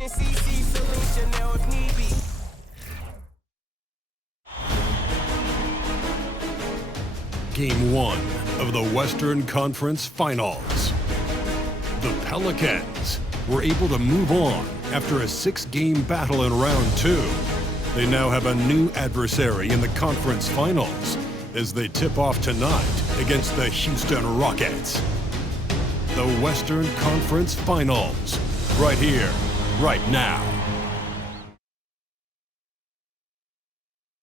Game 1 of the Western Conference Finals. The Pelicans were able to move on after a 6-game battle in round 2. They now have a new adversary in the conference finals as they tip off tonight against the Houston Rockets. The Western Conference Finals, right here, right now.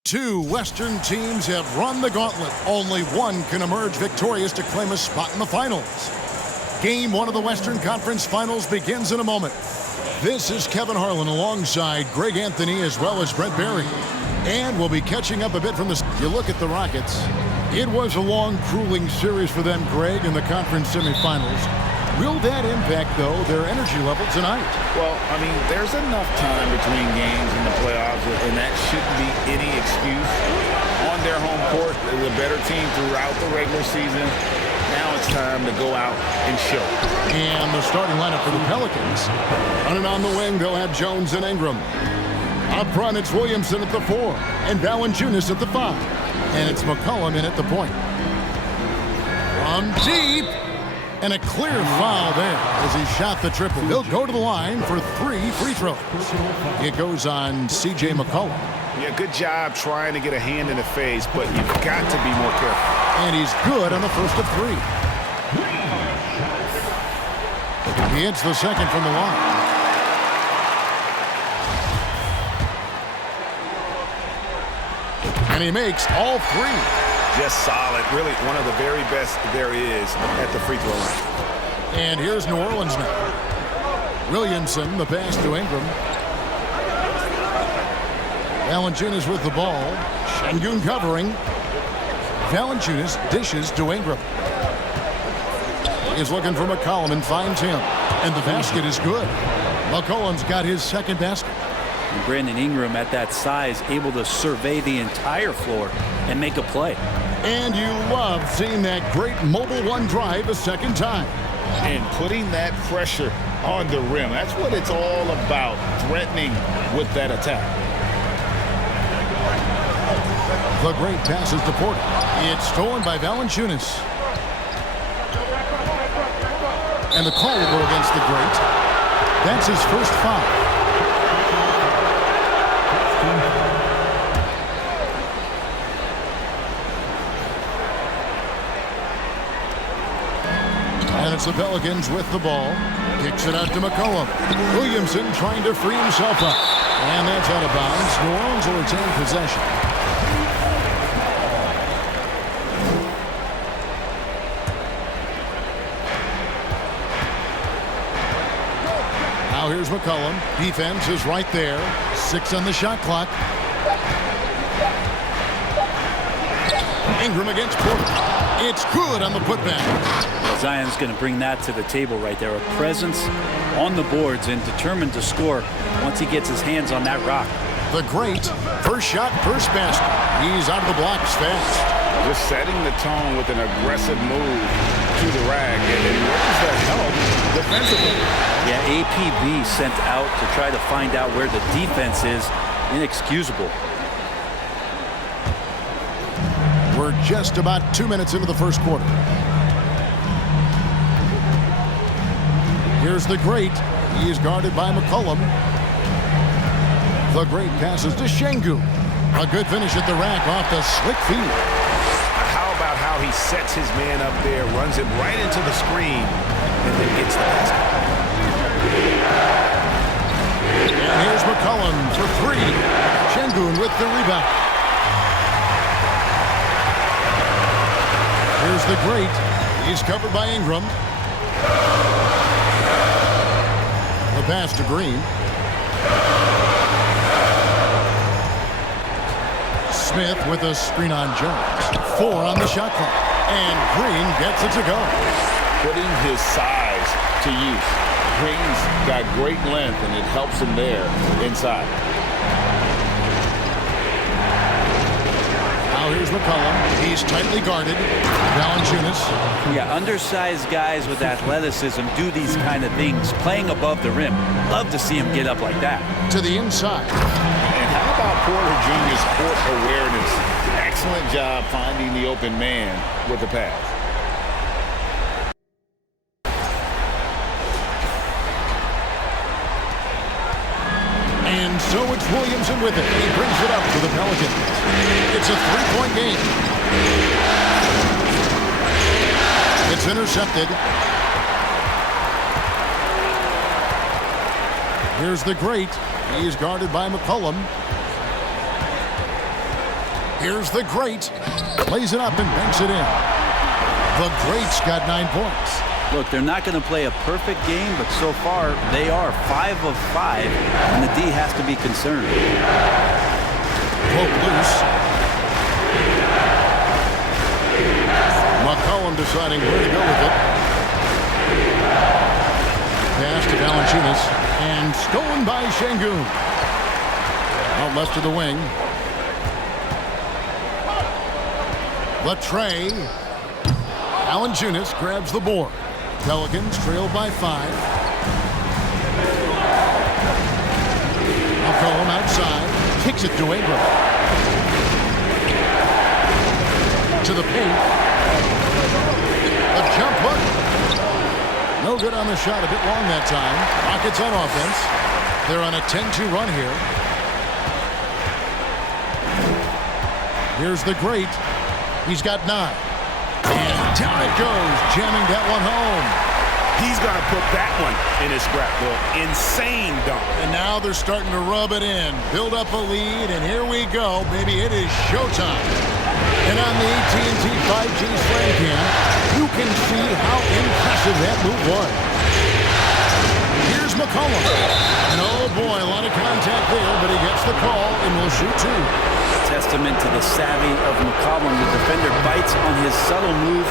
Two Western teams have run the gauntlet. Only one can emerge victorious to claim a spot in the finals. Game 1 of the Western Conference Finals begins in a moment. This is Kevin Harlan alongside Greg Anthony as well as Brent Barry. And we'll be catching up a bit from you look at the Rockets. It was a long, grueling series for them, Greg, in the conference semifinals. Will that impact, though, their energy level tonight? Well, I mean, there's enough time between games in the playoffs, and that shouldn't be any excuse. On their home court, they're the better team throughout the regular season. Now it's time to go out and show. And the starting lineup for the Pelicans. Running on the wing, they'll have Jones and Ingram. Up front, it's Williamson at the 4, and Valanciunas at the 5. And it's McCollum in at the point. From deep. And a clear foul there as he shot the triple. He'll go to the line for 3 free throws. It goes on C.J. McCollum. Yeah, good job trying to get a hand in the face, but you've got to be more careful. And he's good on the first of 3. He hits the second from the line. And he makes all 3. Just solid. Really one of the very best there is at the free throw line. And here's New Orleans now. Williamson, the pass to Ingram. Valanciunas with the ball. Şengün covering. Valanciunas dishes to Ingram. He's looking for McCollum and finds him. And the basket is good. McCollum's got his second basket. And Brandon Ingram at that size able to survey the entire floor and make a play. And you love seeing that great mobile one drive a second time. And putting that pressure on the rim. That's what it's all about, threatening with that attack. The great pass is to Porter. It's stolen by Valanciunas. And the call will go against the great. That's his first foul. And it's the Pelicans with the ball. Kicks it out to McCollum. Williamson trying to free himself up. And that's out of bounds. New Orleans will retain possession. Now here's McCollum. Defense is right there. 6 on the shot clock. Ingram against Porter. It's good on the putback. Zion's going to bring that to the table right there. A presence on the boards and determined to score once he gets his hands on that rock. The great first shot, first basket. He's out of the blocks fast. Just setting the tone with an aggressive move to the rack. And where's the help defensively? Yeah, APB sent out to try to find out where the defense is. Inexcusable. We're just about 2 minutes into the first quarter. Here's the great. He is guarded by McCollum. The great passes to Şengün. A good finish at the rack off the slick feed. How about how he sets his man up there, runs it right into the screen, and then gets the basket. And here's McCollum for 3. Şengün with the rebound. Here's the great. He's covered by Ingram. The pass to Green. Smith with a screen on Jones. 4 on the shot clock. And Green gets it to go. Putting his size to use. Green's got great length, and it helps him there inside. Now Now here's McCollum. He's tightly guarded. Valanciunas. Yeah, undersized guys with athleticism do these kind of things, playing above the rim. Love to see him get up like that. To the inside. And how about Porter Jr.'s court awareness? Excellent job finding the open man with the pass. And so it's Williamson with it. He brings it up for the Pelicans. It's a three-point game. It's intercepted. Here's the great. He is guarded by McCollum. Here's the great. Plays it up and banks it in. The great's got 9 points. Look, they're not going to play a perfect game, but so far they are 5 of 5, and the D has to be concerned. Poke loose. McCollum deciding where to go with it. Pass to Valanciunas. And stolen by Şengün. Out left to the wing. Latre. Valanciunas grabs the board. Pelicans trailed by 5. McCollum outside. Kicks it to Ingram. To the paint. A jump hook. No good on the shot. A bit long that time. Rockets on offense. They're on a 10-2 run here. Here's the great. He's got 9. And down it goes, jamming that one home. He's going to put that one in his scrapbook. Insane dunk. And now they're starting to rub it in. Build up a lead, and here we go. Baby, it is showtime. And on the AT&T 5G Slam Cam, you can see how impressive that move was. Here's McCollum. And oh boy, a lot of contact there, but he gets the call and will shoot 2. Testament to the savvy of McCollum. The defender bites on his subtle move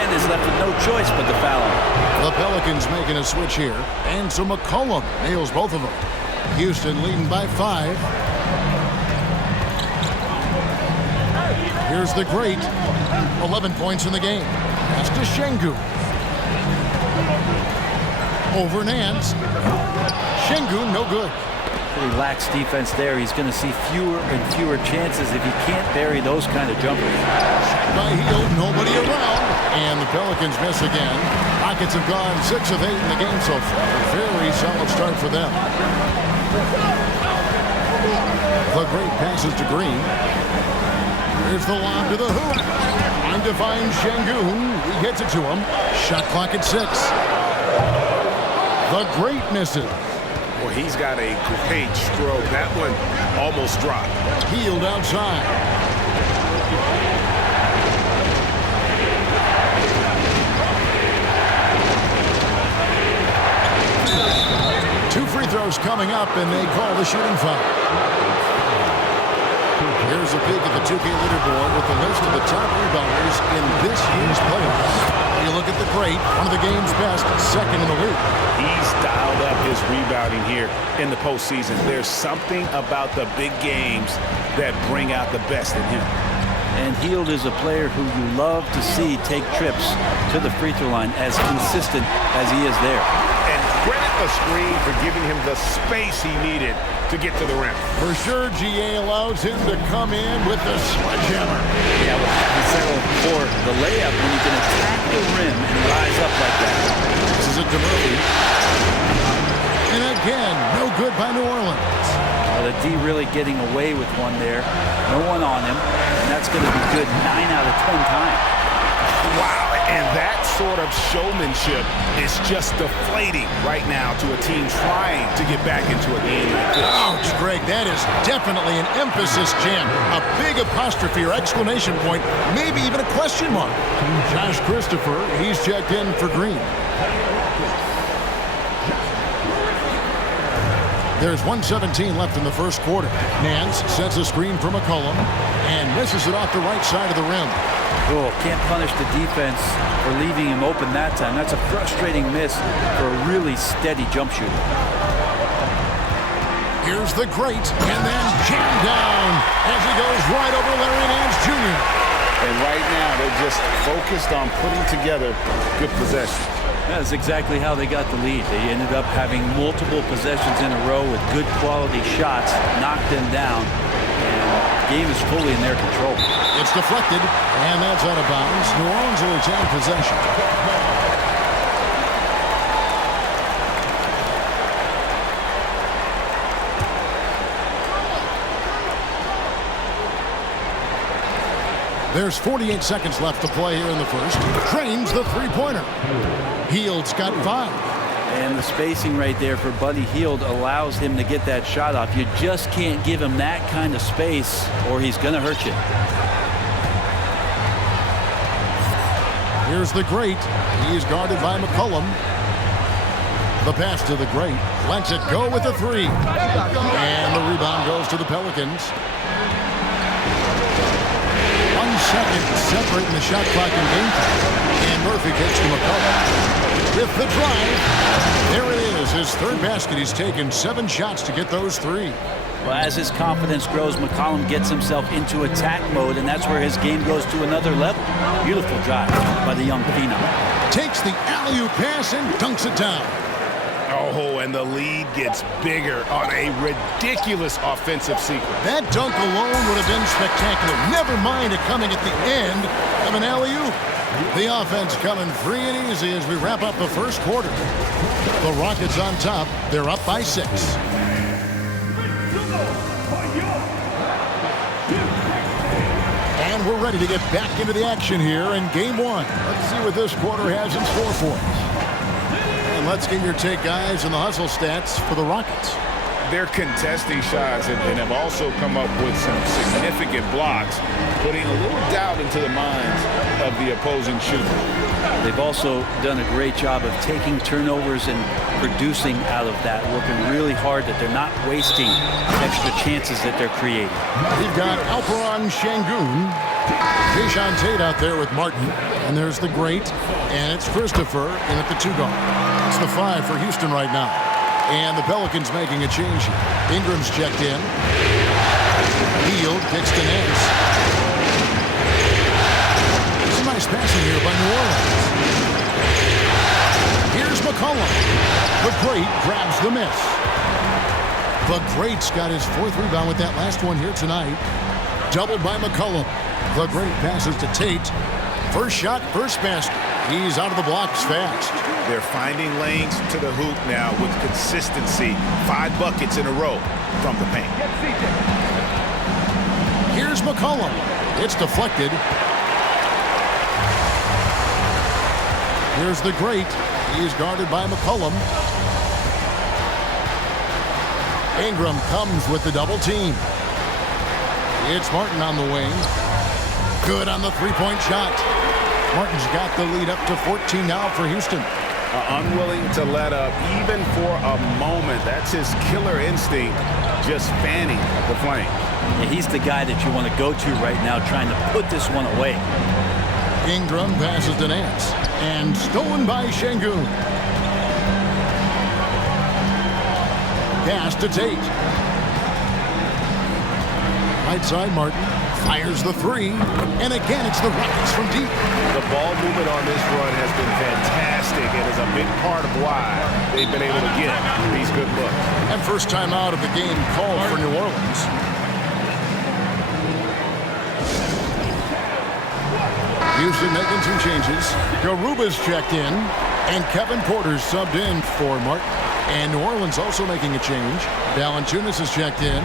and is left with no choice but to foul him. The Pelicans making a switch here, and so McCollum nails both of them. Houston leading by 5. Here's the great. 11 points in the game. That's to Şengün. Over Nance. Şengün, no good. Pretty lax defense there. He's going to see fewer and fewer chances if he can't bury those kind of jumpers. By Hield, nobody around. And the Pelicans miss again. Rockets have gone 6 of 8 in the game so far. Very solid start for them. The great passes to Green. Here's the lob to the hoop. Trying to find Şengün. He hits it to him. Shot clock at 6. The great misses. Well, he's got a great stroke. That one almost dropped. Hield outside. Two free throws coming up, and they call the shooting foul. Here's a peek at the 2K leaderboard with the list of the top rebounders in this year's playoffs. You look at the great, one of the game's best, second in the league. He's dialed up his rebounding here in the postseason. There's something about the big games that bring out the best in him. And Hield is a player who you love to see take trips to the free throw line, as consistent as he is there. And credit the screen for giving him the space he needed to get to the rim. For sure, GA allows him to come in with the sledgehammer. Yeah, we'll have to settle for the layup when you can attack the rim and rise up like that. This is it to Murphy. And again, no good by New Orleans. The D really getting away with one there. No one on him, and that's going to be good 9 out of 10 times. Wow, and that sort of showmanship is just deflating right now to a team trying to get back into a game like this. Ouch, Greg, that is definitely an emphasis jam. A big apostrophe or exclamation point, maybe even a question mark. Josh Christopher, he's checked in for Green. There's 1:17 left in the first quarter. Nance sets a screen for McCollum and misses it off the right side of the rim. Oh, can't punish the defense for leaving him open that time. That's a frustrating miss for a really steady jump shooter. Here's the great, and then jammed down as he goes right over Larry Nance Jr. And right now, they're just focused on putting together good possession. That's exactly how they got the lead. They ended up having multiple possessions in a row with good quality shots, knocked them down, and the game is fully in their control. It's deflected, and that's out of bounds. New Orleans will retain possession. There's 48 seconds left to play here in the first. Drains the three-pointer. Hield's got 5. And the spacing right there for Buddy Hield allows him to get that shot off. You just can't give him that kind of space or he's going to hurt you. Here's the great. He's guarded by McCollum. The pass to the great. Lets it go with the 3. And the rebound goes to the Pelicans. 1 second separating the shot clock and game time. And Murphy kicks to McCollum. With the drive, there it is. His third basket. He's taken 7 shots to get those 3. Well, as his confidence grows, McCollum gets himself into attack mode, and that's where his game goes to another level. Beautiful drive by the young phenom. Takes the alley-oop pass and dunks it down. Oh, and the lead gets bigger on a ridiculous offensive sequence. That dunk alone would have been spectacular. Never mind it coming at the end of an alley-oop. The offense coming free and easy as we wrap up the first quarter. The Rockets on top. They're up by 6. And we're ready to get back into the action here in Game 1. Let's see what this quarter has in store for us. And let's get your take, guys, on the hustle stats for the Rockets. They're contesting shots and have also come up with some significant blocks, putting a little doubt into the minds of the opposing shooter. They've also done a great job of taking turnovers and producing out of that, working really hard that they're not wasting extra chances that they're creating. We've got Alperon Şengün, Jason Tate out there with Martin, and there's the great, and it's Christopher in at the 2 guard. It's the 5 for Houston right now. And the Pelicans making a change here. Ingram's checked in. Hield kicks to Nance. Some nice passing here by New Orleans. Here's McCollum. The great grabs the miss. The great's got his 4th rebound with that last one here tonight. Doubled by McCollum. The great passes to Tate. First shot, first basket. He's out of the blocks fast. They're finding lanes to the hoop now with consistency. 5 buckets in a row from the paint. Here's McCollum. It's deflected. Here's the great. He's guarded by McCollum. Ingram comes with the double team. It's Martin on the wing. Good on the 3-point shot. Martin's got the lead up to 14 now for Houston. Unwilling to let up even for a moment. That's his killer instinct, just fanning the flame. Yeah, he's the guy that you want to go to right now, trying to put this one away. Ingram passes to Nance, and stolen by Şengün. Pass to Tate. Right side, Martin fires the 3, and again it's the Rockets from deep. The ball movement on this run has been fantastic and is a big part of why they've been able to get these good looks. And first time out of the game called for New Orleans. Houston making some changes. Garuba's checked in, and Kevin Porter's subbed in for Martin. And New Orleans also making a change. Valanciunas is checked in.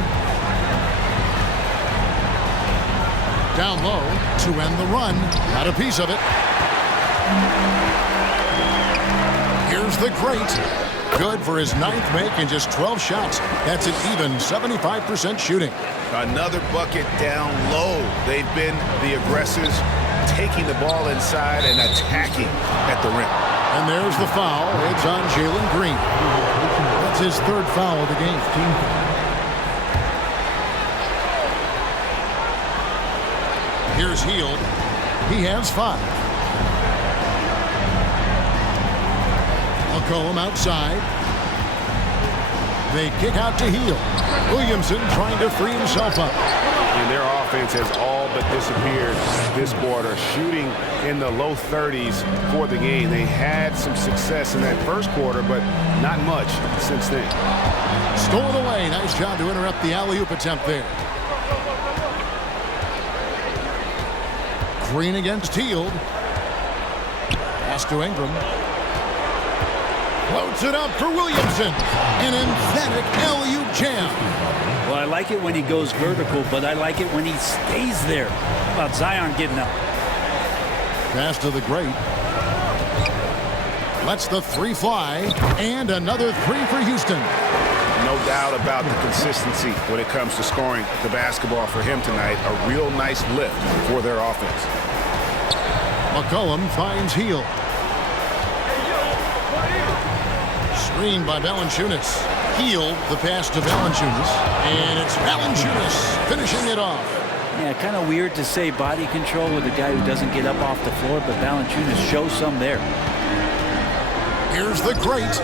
Down low to end the run. Got a piece of it. Here's the great. Good for his 9th make and just 12 shots. That's an even 75% shooting. Another bucket down low. They've been the aggressors, taking the ball inside and attacking at the rim. And there's the foul. It's on Jalen Green. That's his 3rd foul of the game. Here's Hield. He has 5. McCollum outside. They kick out to Heel. Williamson trying to free himself up. And their offense has all but disappeared this quarter, shooting in the low 30s for the game. They had some success in that first quarter, but not much since then. Stolen away. Nice job to interrupt the alley-oop attempt there. Green against Hield. Pass to Ingram. Floats it up for Williamson. An emphatic alley-oop jam. Well, I like it when he goes vertical, but I like it when he stays there. How about Zion getting up? Pass to the great. Lets the three fly. And another three for Houston. No doubt about the consistency when it comes to scoring the basketball for him tonight. A real nice lift for their offense. McCollum finds Hield. Screened by Valanciunas. Hield the pass to Valanciunas. And it's Valanciunas finishing it off. Yeah, kind of weird to say body control with a guy who doesn't get up off the floor, but Valanciunas shows some there. Here's the great.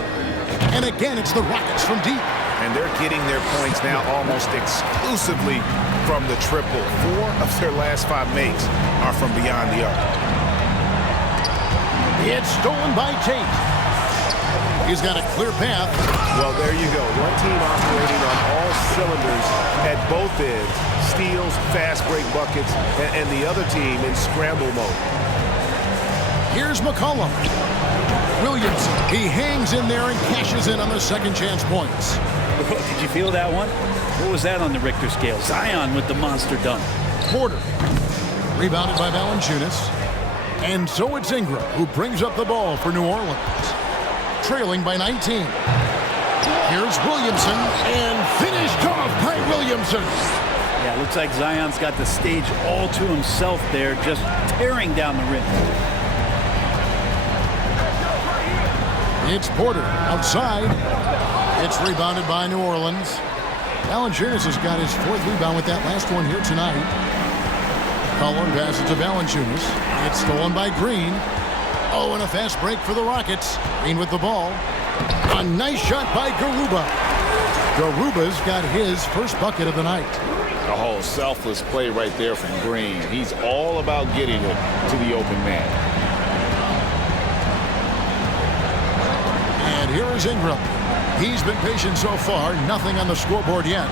And again, it's the Rockets from deep. And they're getting their points now almost exclusively from the triple. 4 of their last 5 makes are from beyond the arc. It's stolen by Tate. He's got a clear path. Well, there you go. One team operating on all cylinders at both ends. Steals, fast break buckets, and the other team in scramble mode. Here's McCollum. Williamson, he hangs in there and cashes in on the second chance points. Did you feel that one? What was that on the Richter scale? Zion with the monster dunk. Porter. Rebounded by Valanciunas. And so it's Ingram who brings up the ball for New Orleans. Trailing by 19. Here's Williamson. And finished off by Williamson. Yeah, looks like Zion's got the stage all to himself there, just tearing down the rim. It's Porter outside. It's rebounded by New Orleans. Valanciunas has got his 4th rebound with that last one here tonight. Cullen passes to Valanciunas. It's stolen by Green. Oh, and a fast break for the Rockets. Green with the ball. A nice shot by Garuba. Garuba's got his first bucket of the night. A whole selfless play right there from Green. He's all about getting it to the open man. And here is Ingram. He's been patient so far. Nothing on the scoreboard yet.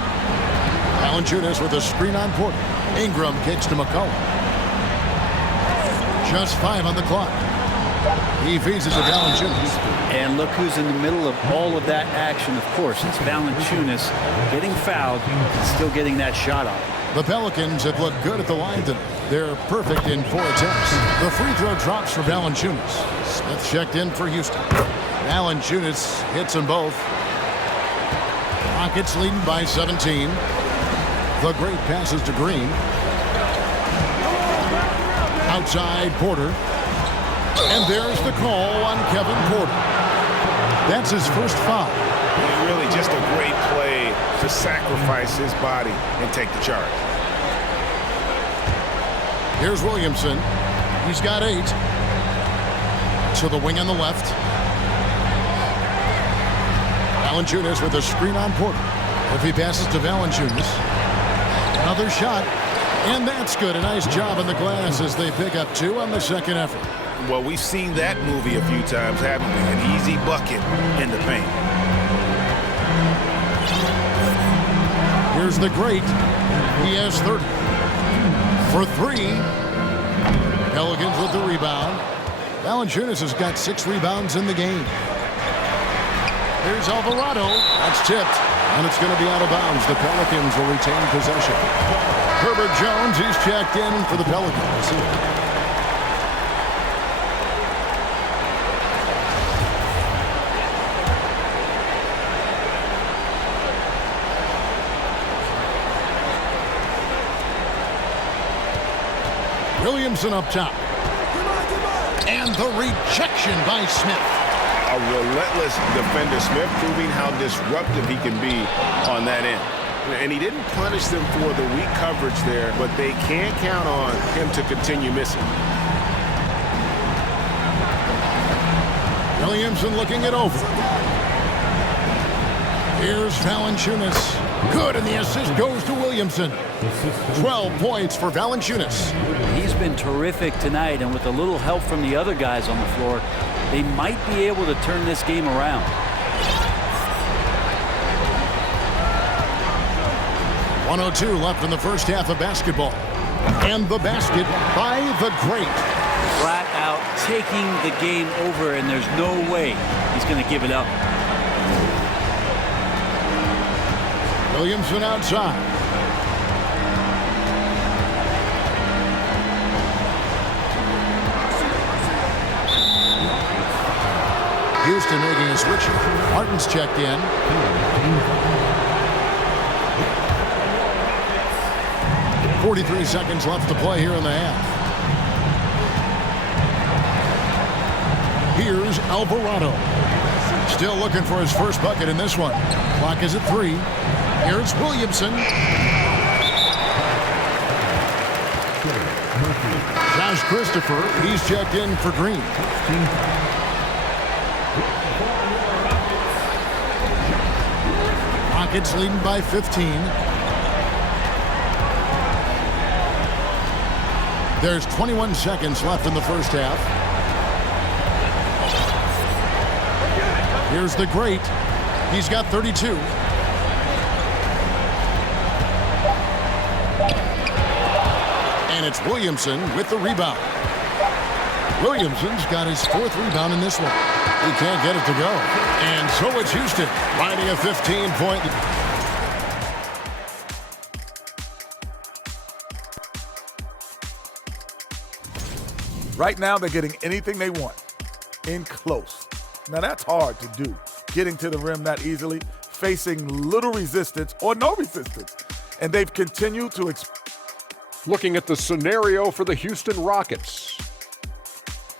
Valanciunas with a screen on Porter. Ingram kicks to McCollum. Just 5 on the clock. He feeds it to Valanciunas. And look who's in the middle of all of that action. Of course, it's Valanciunas getting fouled and still getting that shot off. The Pelicans have looked good at the line tonight. They're perfect in 4 attempts. The free throw drops for Valanciunas. Smith checked in for Houston. Valanciunas hits them both. Rockets leading by 17. The great passes to Green. Outside Porter. And there's the call on Kevin Porter. That's his first foul. And really just a great play to sacrifice his body and take the charge. Here's Williamson. He's got 8. To the wing on the left. Valanciunas with a screen on Porter. If he passes to Valanciunas. Another shot. And that's good. A nice job on the glass as they pick up 2 on the second effort. Well, we've seen that movie a few times, haven't we? An easy bucket in the paint. Here's the great. He has 30. For 3. Pelicans with the rebound. Valanciunas has got 6 rebounds in the game. Here's Alvarado. That's tipped. And it's going to be out of bounds. The Pelicans will retain possession. Herbert Jones, he's checked in for the Pelicans. Williamson up top. And the rejection by Smith. A relentless defender. Smith proving how disruptive he can be on that end. And he didn't punish them for the weak coverage there, but they can't count on him to continue missing. Williamson looking it over. Here's Valanciunas. Good, and the assist goes to Williamson. 12 points for Valanciunas. He's been terrific tonight, and with a little help from the other guys on the floor, they might be able to turn this game around. 1:02 left in the first half of basketball. And the basket by the great. Flat out taking the game over, and there's no way he's going to give it up. Williamson outside. Houston making a switch. Martin's checked in. .43 seconds left to play here in the half. Here's Alvarado. Still looking for his first bucket in this one. Clock is at 3. Here's Williamson. Josh Christopher, he's checked in for Green. Rockets leading by 15. There's 21 seconds left in the first half. Here's the great. He's got 32. And it's Williamson with the rebound. Williamson's got his 4th rebound in this one. He can't get it to go. And so it's Houston riding a 15-point. Right now, they're getting anything they want in close. Now, that's hard to do. Getting to the rim that easily, facing little resistance or no resistance. And they've continued to Looking at the scenario for the Houston Rockets.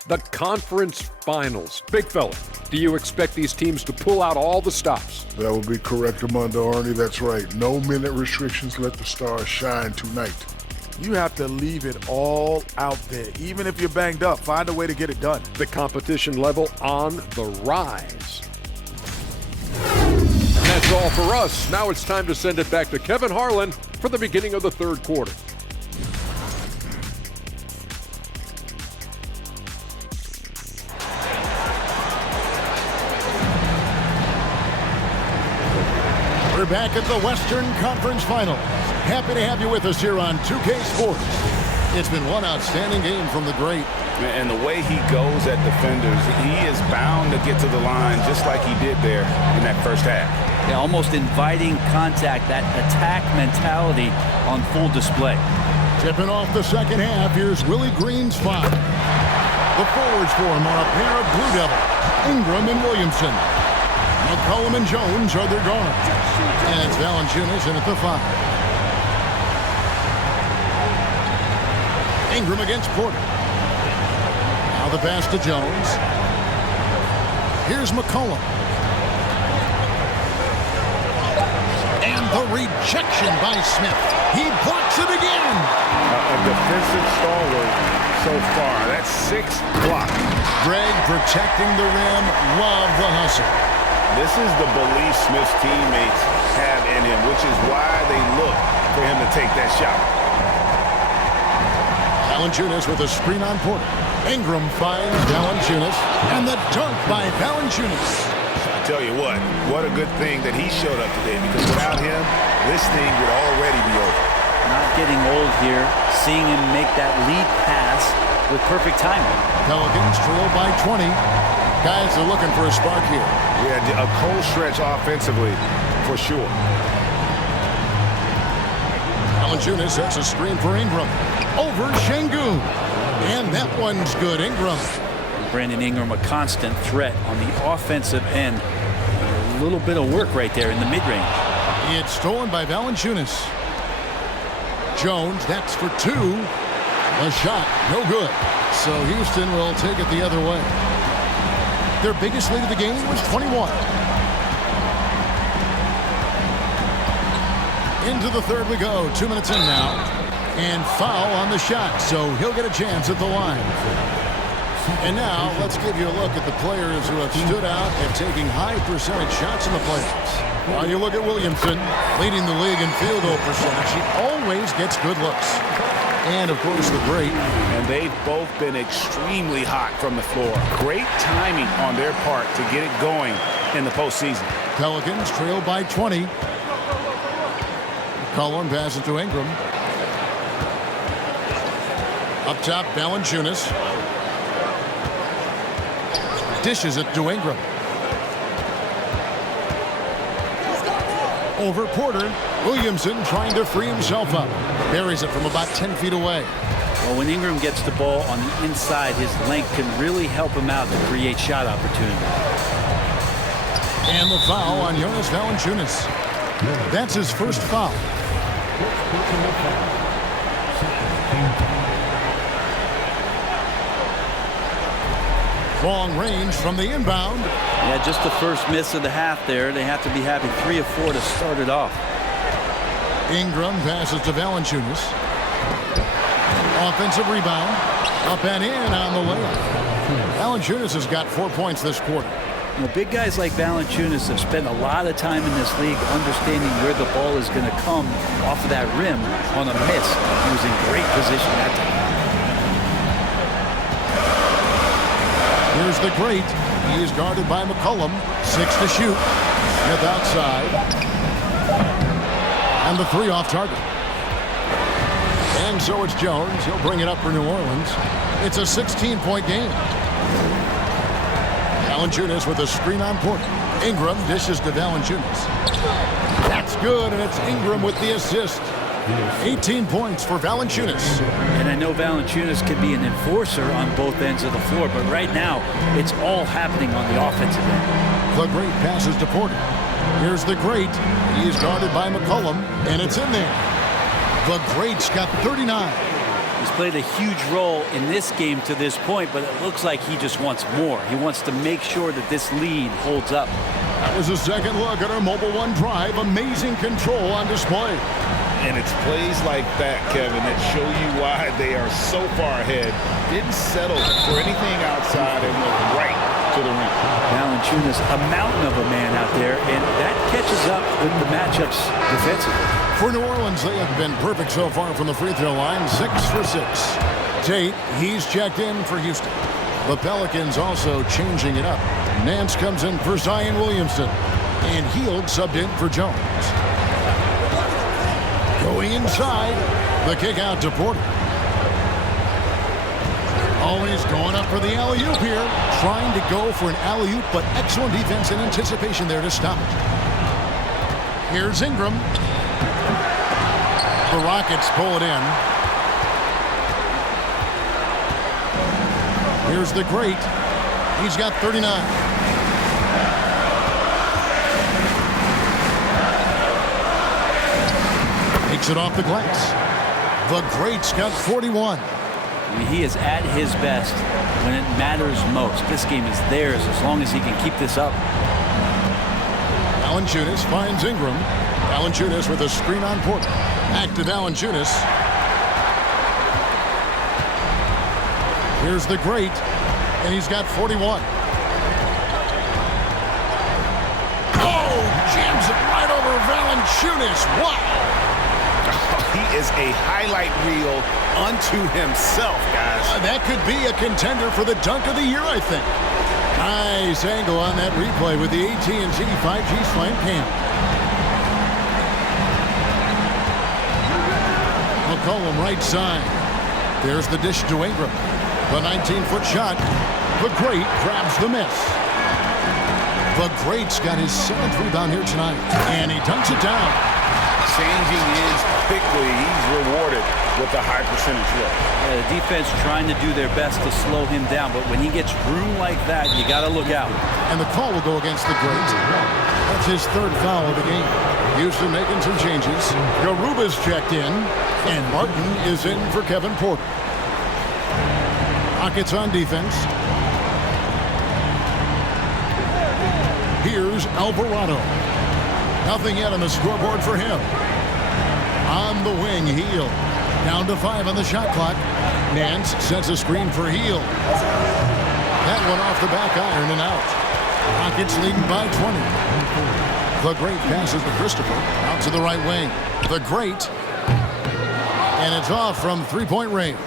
The conference finals. Big fella, do you expect these teams to pull out all the stops? That would be correct, Armando Arnie. That's right. No minute restrictions. Let the stars shine tonight. You have to leave it all out there. Even if you're banged up, find a way to get it done. The competition level on the rise. And that's all for us. Now it's time to send it back to Kevin Harlan for the beginning of the third quarter. We're back at the Western Conference Finals. Happy to have you with us here on 2K Sports. It's been one outstanding game from the great. And the way he goes at defenders, he is bound to get to the line just like he did there in that first half. Yeah, almost inviting contact, that attack mentality on full display. Tipping off the second half, here's Willie Green's spot. The forwards for him are a pair of Blue Devils, Ingram and Williamson. McCollum and Jones are their guards. And it's Valanciunas in at the 5. Ingram against Porter. Now the pass to Jones. Here's McCollum. And the rejection by Smith. He blocks it again. A defensive stalwart so far. That's 6 blocks. Greg protecting the rim. Love the hustle. This is the belief Smith's teammates have in him, which is why they look for him to take that shot. Valanciunas with a screen on Porter. Ingram finds Valanciunas, and the dunk by Valanciunas. I tell you what a good thing that he showed up today, because without him, this thing would already be over. Not getting old here, seeing him make that lead pass with perfect timing. Pelicans trail by 20. Guys are looking for a spark here. Yeah, a cold stretch offensively, for sure. Valanciunas sets a screen for Ingram. Over Şengün. And that one's good. Ingram. Brandon Ingram, a constant threat on the offensive end. A little bit of work right there in the mid-range. It's stolen by Valanciunas. Jones, that's for 2. A shot, no good. So Houston will take it the other way. Their biggest lead of the game was 21. Into the third we go. 2 minutes in now. And foul on the shot, so he'll get a chance at the line. And now let's give you a look at the players who have stood out at taking high percentage shots in the playoffs. Well, you look at Williamson, leading the league in field goal percentage. He always gets good looks. And, of course, the great. And they've both been extremely hot from the floor. Great timing on their part to get it going in the postseason. Pelicans trail by 20. McCollum passes to Ingram. Up top, Valanciunas. Dishes it to Ingram. Over Porter. Williamson trying to free himself up. Buries it from about 10 feet away. Well, when Ingram gets the ball on the inside, his length can really help him out to create shot opportunity. And the foul on Jonas Valanciunas. That's his first foul. Long range from the inbound. Yeah, just the first miss of the half there. They have to be having 3 or 4 to start it off. Ingram passes to Valanciunas. Offensive rebound. Up and in on the layup. Valanciunas has got 4 points this quarter. You know, big guys like Valanciunas have spent a lot of time in this league understanding where the ball is going to come off of that rim on a miss. He was in great position that time. Here's the great. He is guarded by McCollum. 6 to shoot. Smith outside. And the 3 off target. And so it's Jones. He'll bring it up for New Orleans. It's a 16-point game. Valanciunas with a screen on Porter. Ingram dishes to Valanciunas. That's good, and it's Ingram with the assist. 18 points for Valanciunas. And I know Valanciunas can be an enforcer on both ends of the floor, but right now, it's all happening on the offensive end. The great passes to Porter. Here's the great. He is guarded by McCollum, and it's in there. The great's got 39. He's played a huge role in this game to this point, but it looks like he just wants more. He wants to make sure that this lead holds up. That was a second look at our Mobile One drive. Amazing control on display. And it's plays like that, Kevin, that show you why they are so far ahead. Didn't settle for anything outside and went right to the rim. Valanciunas, a mountain of a man out there, and that catches up with the matchups defensively. For New Orleans, they have been perfect so far from the free throw line. 6 for 6. Tate, he's checked in for Houston. The Pelicans also changing it up. Nance comes in for Zion Williamson. And Hield subbed in for Jones. Going inside, the kick out to Porter. Always going up for the alley-oop here. Trying to go for an alley-oop, but excellent defense and anticipation there to stop it. Here's Ingram. The Rockets pull it in. Here's the great. He's got 39. Takes it off the glass. The great's got 41. I mean, he is at his best when it matters most. This game is theirs as long as he can keep this up. Valanciunas finds Ingram. Valanciunas with a screen on Porter. Back to Valanciunas. Here's the great, and he's got 41. Oh, jams it right over Valanciunas. Wow. He is a highlight reel unto himself, guys. That could be a contender for the dunk of the year, I think. Nice angle on that replay with the AT&T 5G Slam Cam. McCollum right side. There's the dish to Ingram. The 19-foot shot. The great grabs the miss. The great's got his 7th rebound here tonight. And he dunks it down. Changing is quickly. He's rewarded with a high percentage look. Yeah, the defense trying to do their best to slow him down, but when he gets room like that, you got to look out. And the call will go against the great. That's his 3rd foul of the game. Houston making some changes. Garuba's checked in, and Martin is in for Kevin Porter. Rockets on defense. Here's Alvarado. Nothing yet on the scoreboard for him. On the wing, Hield. Down to 5 on the shot clock. Nance sets a screen for Hield. That one off the back iron and out. Rockets leading by 20. The Great passes to Christopher. Out to the right wing. The Great. And it's off from three-point range.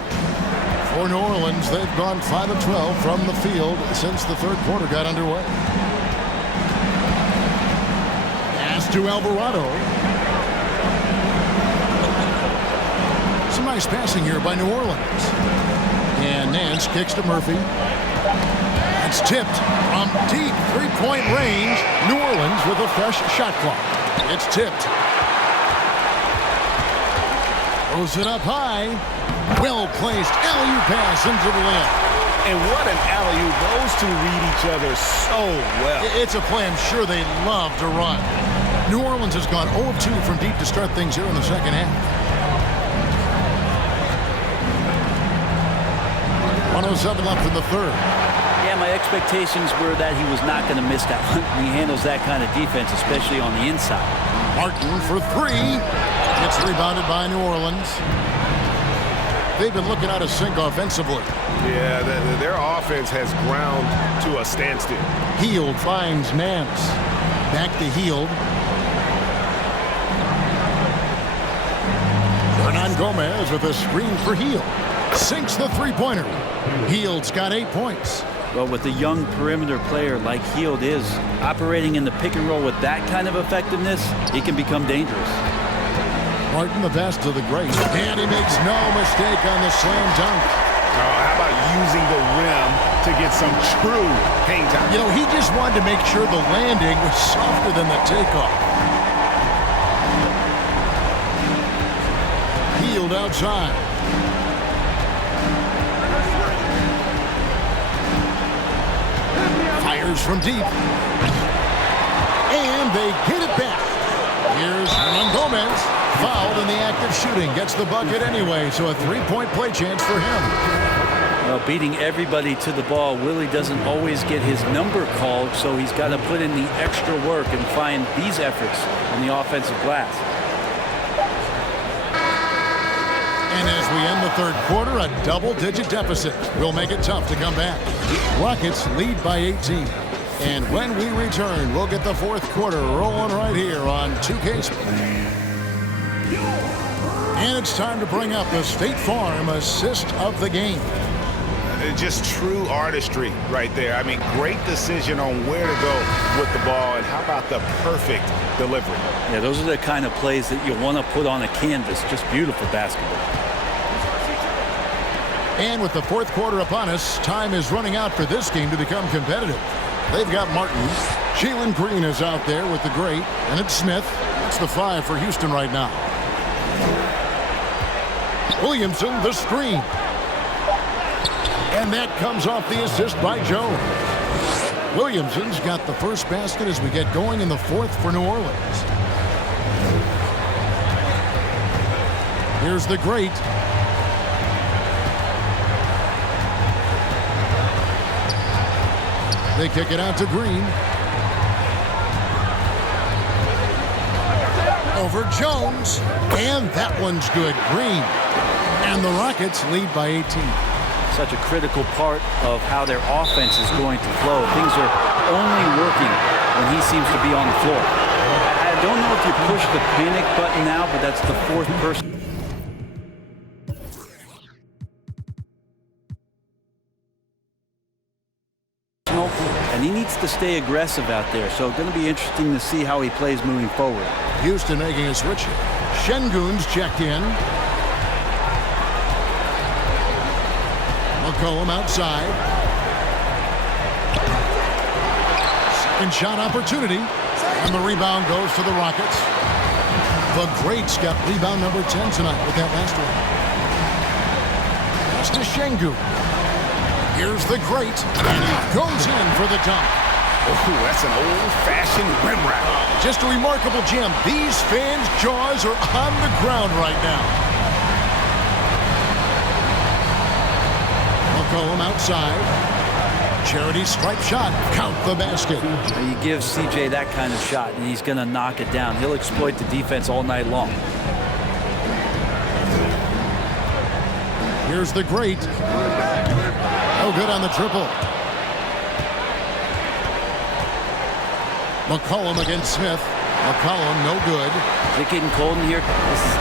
For New Orleans, they've gone 5 of 12 from the field since the third quarter got underway. Pass to Alvarado. Some nice passing here by New Orleans. And Nance kicks to Murphy. It's tipped from deep three-point range. New Orleans with a fresh shot clock. It's tipped. Throws it up high. Well-placed alley-oop pass into the lane. And what an alley-oop. Those two read each other so well. It's a play I'm sure they love to run. New Orleans has gone 0 of 2 from deep to start things here in the second half. 1:07 left in the third. Yeah, my expectations were that he was not going to miss that one. He handles that kind of defense, especially on the inside. Martin for three. It's rebounded by New Orleans. They've been looking out of sync offensively. Yeah, their offense has ground to a standstill. Hield finds Nance. Back to Hield. Hernan Gomez with a screen for Hield. Sinks the three-pointer. Hield's got 8 points. Well, with a young perimeter player like Hield is, operating in the pick and roll with that kind of effectiveness, he can become dangerous. Martin the pass to the Great. And he makes no mistake on the slam dunk. How about using the rim to get some true hang time? You know, he just wanted to make sure the landing was softer than the takeoff. Hield outside. Fires from deep. And they get it back. Here's Hernan Gomez. Fouled in the act of shooting. Gets the bucket anyway, so a three-point play chance for him. Well, beating everybody to the ball, Willie doesn't always get his number called, so he's got to put in the extra work and find these efforts on the offensive glass. And as we end the third quarter, a double-digit deficit will make it tough to come back. Rockets lead by 18. And when we return, we'll get the fourth quarter rolling right here on 2K Sports. And it's time to bring up the State Farm assist of the game. Just true artistry right there. I mean, great decision on where to go with the ball, and how about the perfect delivery? Yeah, those are the kind of plays that you want to put on a canvas. Just beautiful basketball. And with the fourth quarter upon us, time is running out for this game to become competitive. They've got Martin. Jalen Green is out there with the Great, and it's Smith. That's the 5 for Houston right now. Williamson, the screen. And that comes off the assist by Jones. Williamson's got the first basket as we get going in the fourth for New Orleans. Here's the Great. They kick it out to Green. Over Jones. And that one's good. Green. And the Rockets lead by 18. Such a critical part of how their offense is going to flow. Things are only working when he seems to be on the floor. I don't know if you push the panic button now, but that's the fourth person. And he needs to stay aggressive out there. So going to be interesting to see how he plays moving forward. Houston making a switch. Şengün's checked in. McCollum outside. Second shot opportunity. And the rebound goes to the Rockets. The Greats got rebound number 10 tonight with that last one. Pass to Şengün. Here's the Great. And he goes in for the dunk. Oh, that's an old-fashioned rim wrap. Just a remarkable jam. These fans' jaws are on the ground right now. McCollum outside. Charity stripe shot. Count the basket. You give CJ that kind of shot, and he's going to knock it down. He'll exploit the defense all night long. Here's the Great. No good on the triple. McCollum against Smith. McCollum, no good. Is it getting cold in here?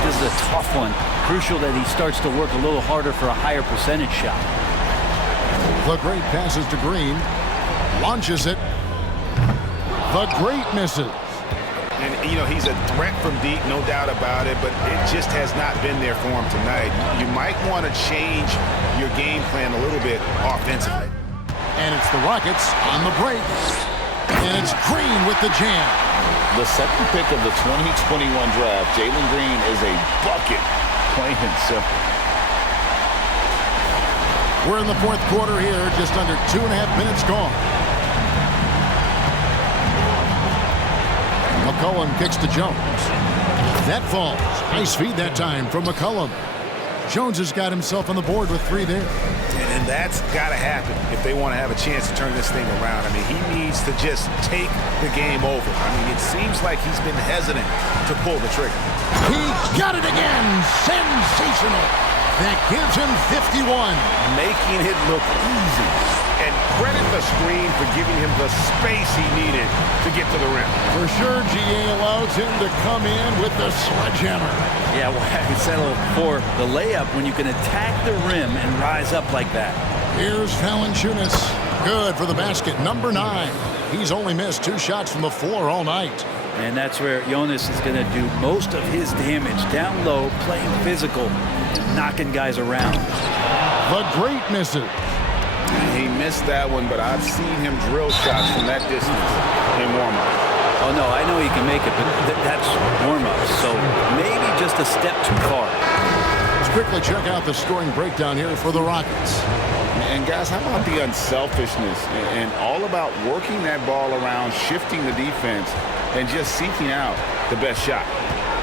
This is a tough one. Crucial that he starts to work a little harder for a higher percentage shot. The Great passes to Green. Launches it. The Great misses. And, you know, he's a threat from deep, no doubt about it, but it just has not been there for him tonight. You might want to change your game plan a little bit offensively. And it's the Rockets on the break. And it's Green with the jam. The second pick of the 2021 draft, Jalen Green is a bucket, plain and simple. We're in the fourth quarter here, just under 2.5 minutes gone. McCollum kicks to Jones. That falls. Nice feed that time from McCollum. Jones has got himself on the board with 3 there. And that's got to happen if they want to have a chance to turn this thing around. I mean, he needs to just take the game over. I mean, it seems like he's been hesitant to pull the trigger. He got it again. Sensational. That gives him 51. Making it look easy. And credit the screen for giving him the space he needed to get to the rim. For sure, GA allows him to come in with the sledgehammer. Yeah, well, I can settle for the layup when you can attack the rim and rise up like that. Here's Valanciunas. Good for the basket, number 9. He's only missed 2 shots from the floor all night. And that's where Jonas is going to do most of his damage. Down low, playing physical, knocking guys around. The Great misses. He missed that one, but I've seen him drill shots from that distance in warm-up. Oh, no, I know he can make it, but that's warm-up, so maybe just a step too far. Let's quickly check out the scoring breakdown here for the Rockets. And, guys, how about the unselfishness and all about working that ball around, shifting the defense, and just seeking out the best shot?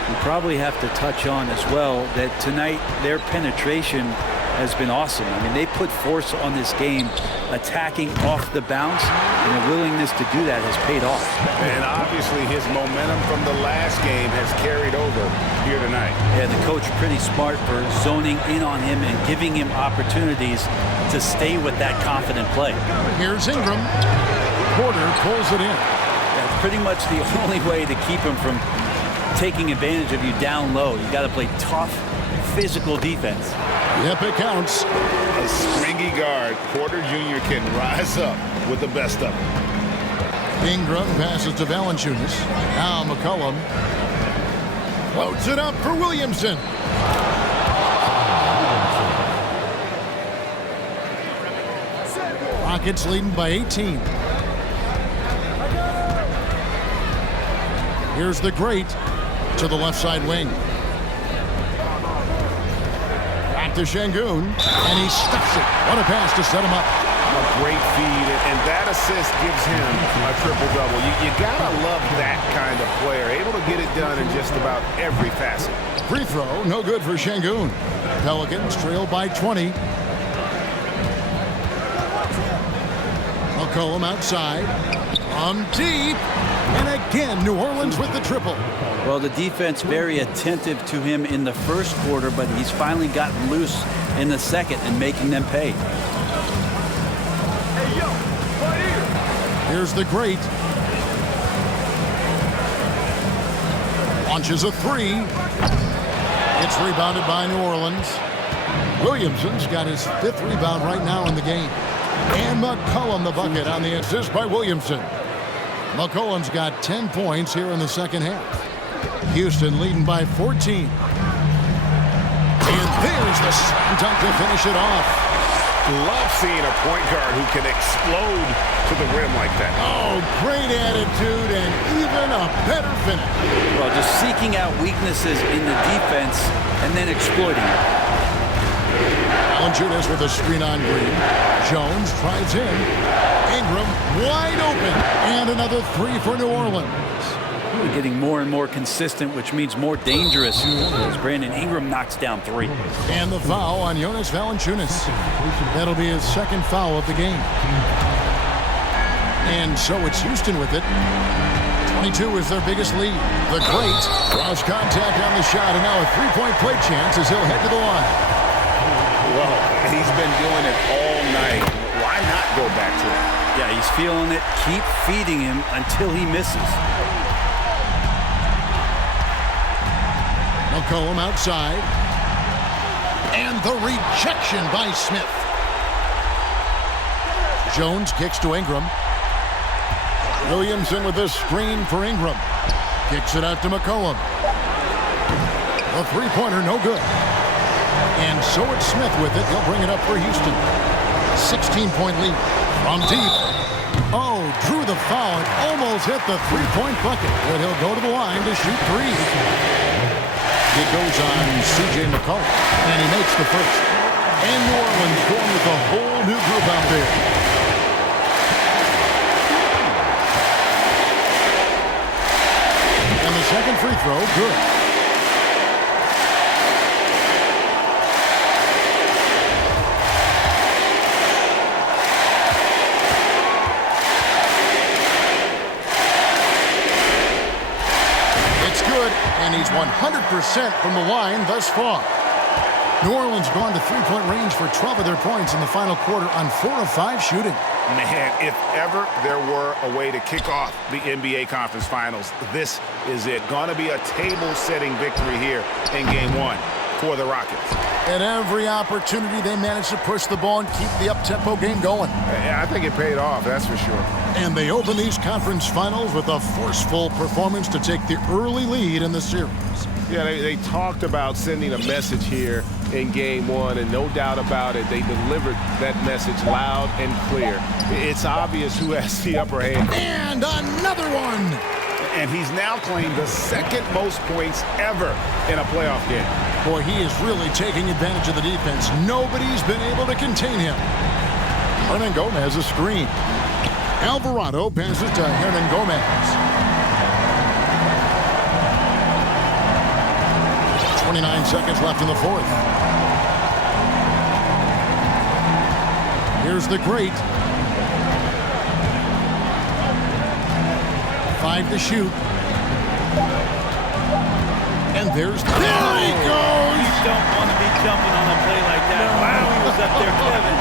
We probably have to touch on as well that tonight their penetration has been awesome. I mean, they put force on this game, attacking off the bounce, and their willingness to do that has paid off. And obviously his momentum from the last game has carried over here tonight. Yeah, the coach pretty smart for zoning in on him and giving him opportunities to stay with that confident play. Here's Ingram. Porter pulls it in. That's pretty much the only way to keep him from taking advantage of you down low. You got to play tough, physical defense. Yep, it counts. A springy guard, Porter Jr. can rise up with the best of them. Ingram passes to Valanciunas. Now McCollum floats it up for Williamson. Rockets leading by 18. Here's the Great to the left side wing. Back to Şengün, and he stuffs it. What a pass to set him up. A great feed, and that assist gives him a triple-double. You gotta love that kind of player, able to get it done in just about every facet. Free throw, no good for Şengün. Pelicans trail by 20. McCollum outside, from deep, and again New Orleans with the triple. Well, the defense very attentive to him in the first quarter, but he's finally gotten loose in the second and making them pay. Here's the Great. Launches a 3. It's rebounded by New Orleans. Williamson's got his 5th rebound right now in the game. And McCollum the bucket on the assist by Williamson. McCollum's got 10 points here in the second half. Houston leading by 14. And there's the slam dunk to finish it off. Love seeing a point guard who can explode to the rim like that. Oh, great attitude and even a better finish. Well, just seeking out weaknesses in the defense and then exploiting it. Valanciunas with a screen on Green. Jones tries in. Ingram wide open. And another 3 for New Orleans. We're getting more and more consistent, which means more dangerous as Brandon Ingram knocks down 3. And the foul on Jonas Valanciunas. That'll be his 2nd foul of the game. And so it's Houston with it. 22 is their biggest lead. The Great draws contact on the shot, and now a 3-point play chance as he'll head to the line. Well, he's been doing it all night. Why not go back to it? Yeah, he's feeling it. Keep feeding him until he misses. McCollum outside. And the rejection by Smith. Jones kicks to Ingram. Williamson with a screen for Ingram. Kicks it out to McCollum. The three-pointer, no good. And so it's Smith with it. He'll bring it up for Houston. 16-point lead from deep. Oh, drew the foul. It almost hit the three-point bucket, but he'll go to the line to shoot three. It goes on C.J. McCollum, and he makes the first. And New Orleans going with a whole new group out there. And the second free throw, good. It's good, and he's 100% from the line thus far. New Orleans gone to three-point range for 12 of their points in the final quarter on 4 of 5 shooting. Man, if ever there were a way to kick off the NBA Conference Finals, this is it. Gonna be a table-setting victory here in Game 1 for the Rockets. At every opportunity, they managed to push the ball and keep the up-tempo game going. I think it paid off, that's for sure. And they open these conference finals with a forceful performance to take the early lead in the series. Yeah, they talked about sending a message here in Game 1, and no doubt about it, they delivered that message loud and clear. It's obvious who has the upper hand. And another one! And he's now claimed the second most points ever in a playoff game. Boy, he is really taking advantage of the defense. Nobody's been able to contain him. Hernan Gomez a screen. Alvarado passes to Hernan Gomez. 29 seconds left in the fourth. Here's the great. 5 to shoot. And there he goes! You don't want to be jumping on a play like that. Wow, he was up there, Kevin.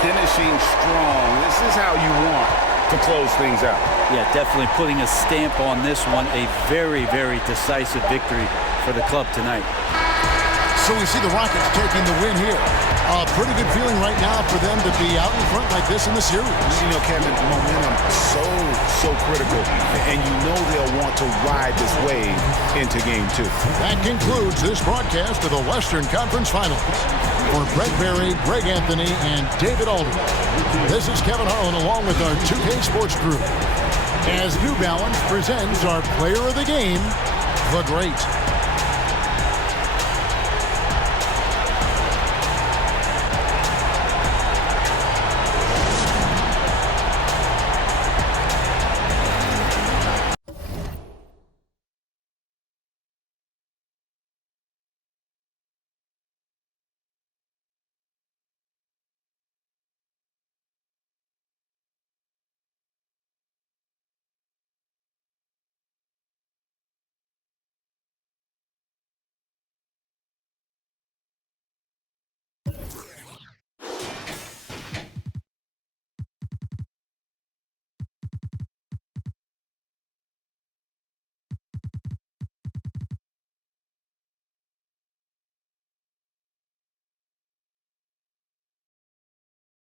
Finishing strong. This is how you want to close things out. Yeah, definitely putting a stamp on this one. A very, very decisive victory for the club tonight. So we see the Rockets taking the win here. A pretty good feeling right now for them to be out in front like this in the series. You know, Kevin, momentum so critical. And you know they'll want to ride this wave into Game 2. That concludes this broadcast of the Western Conference Finals. For Brett Berry, Greg Anthony, and David Aldridge, this is Kevin Harlan along with our 2K Sports Group as New Balance presents our player of the game, the Great.